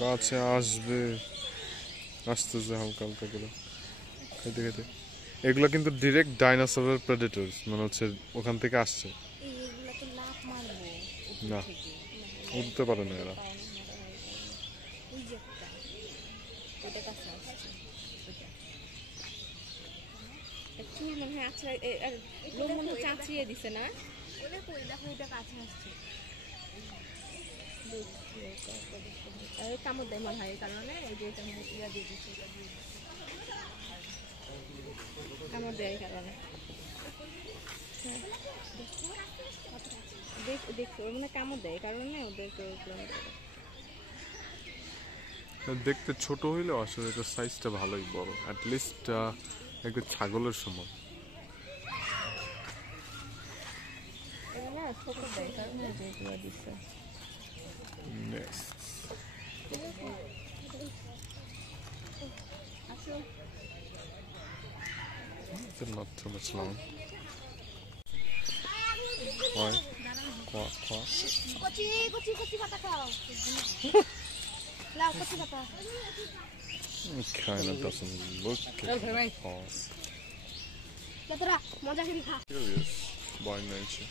কাছে আসবে, আসতেছে হালকা হালকা করে খাইতে খাইতে। এগুলো কিন্তু ডিরেক্ট ডাইনোসরের প্রেডেটরস, মানে হচ্ছে ওখান থেকে আসছে। না, উঠতে পারে না এরা। চুল মনে হয় আচ্ছা লোক মনে হয় চাচিয়ে দিছে না? কামড় দেয় মনে হয় এই কারণে এই যে এটা ইয়া দিয়ে দিচ্ছে, কামড় দেয় এই কারণে। দেখো মানে কামড় দেয় এই কারণে ওদেরকে দেখতে ছোট হইলেও আসলে এটা সাইজটা ভালোই বড়, অ্যাটলিস্ট একটা ছাগলের সমান। ছোট দেয় কারণে যেগুলো দিচ্ছে। Not too much long. Why? Qua. Kind of doesn't look it. Curious by nature.